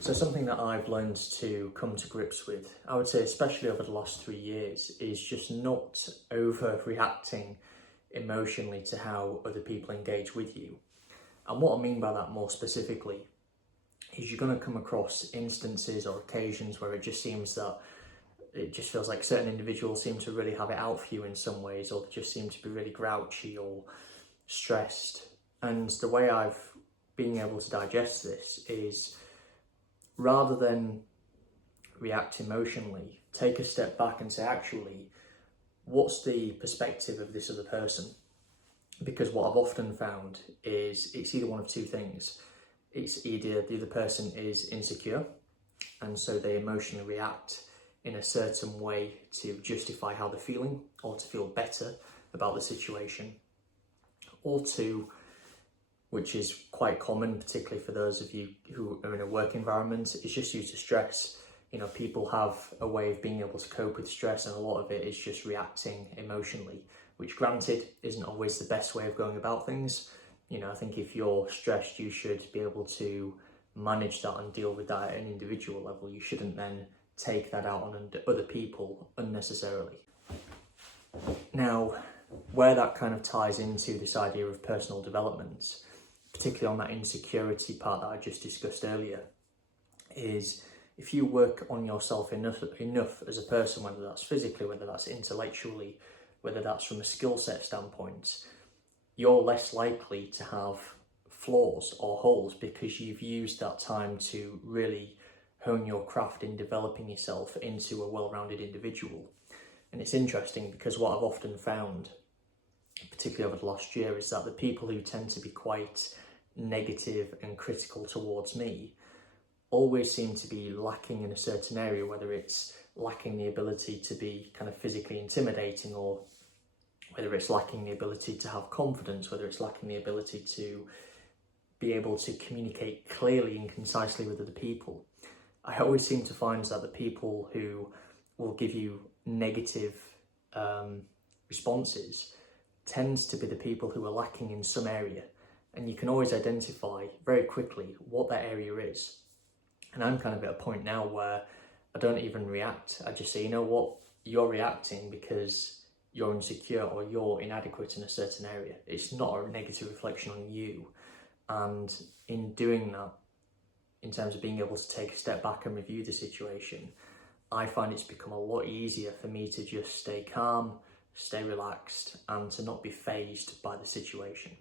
So something that I've learned to come to grips with, I would say especially over the last 3 years, is just not overreacting emotionally to how other people engage with you. And what I mean by that more specifically is you're going to come across instances or occasions where it just seems that it just feels like certain individuals seem to really have it out for you in some ways, or they just seem to be really grouchy or stressed. And the way I've been able to digest this is, rather than react emotionally, take a step back and say, actually, what's the perspective of this other person? Because what I've often found is it's either one of two things. It's either the other person is insecure, and so they emotionally react in a certain way to justify how they're feeling or to feel better about the situation. Or two, which is quite common, particularly for those of you who are in a work environment, is just due to stress. You know, people have a way of being able to cope with stress, and a lot of it is just reacting emotionally, which granted isn't always the best way of going about things. You know, I think if you're stressed, you should be able to manage that and deal with that at an individual level. You shouldn't then take that out on other people unnecessarily. Now, where that kind of ties into this idea of personal development, particularly on that insecurity part that I just discussed earlier, is if you work on yourself enough as a person, whether that's physically, whether that's intellectually, whether that's from a skill set standpoint, you're less likely to have flaws or holes because you've used that time to really hone your craft in developing yourself into a well-rounded individual. And it's interesting because what I've often found, particularly over the last year, is that the people who tend to be quite negative and critical towards me always seem to be lacking in a certain area, whether it's lacking the ability to be kind of physically intimidating, or whether it's lacking the ability to have confidence, whether it's lacking the ability to be able to communicate clearly and concisely with other people. I always seem to find that the people who will give you negative responses tends to be the people who are lacking in some area, and you can always identify very quickly what that area is. And I'm kind of at a point now where I don't even react. I just say, you know what, you're reacting because you're insecure or you're inadequate in a certain area. It's not a negative reflection on you. And in doing that, in terms of being able to take a step back and review the situation, I find it's become a lot easier for me to just stay calm, stay relaxed, and to not be fazed by the situation.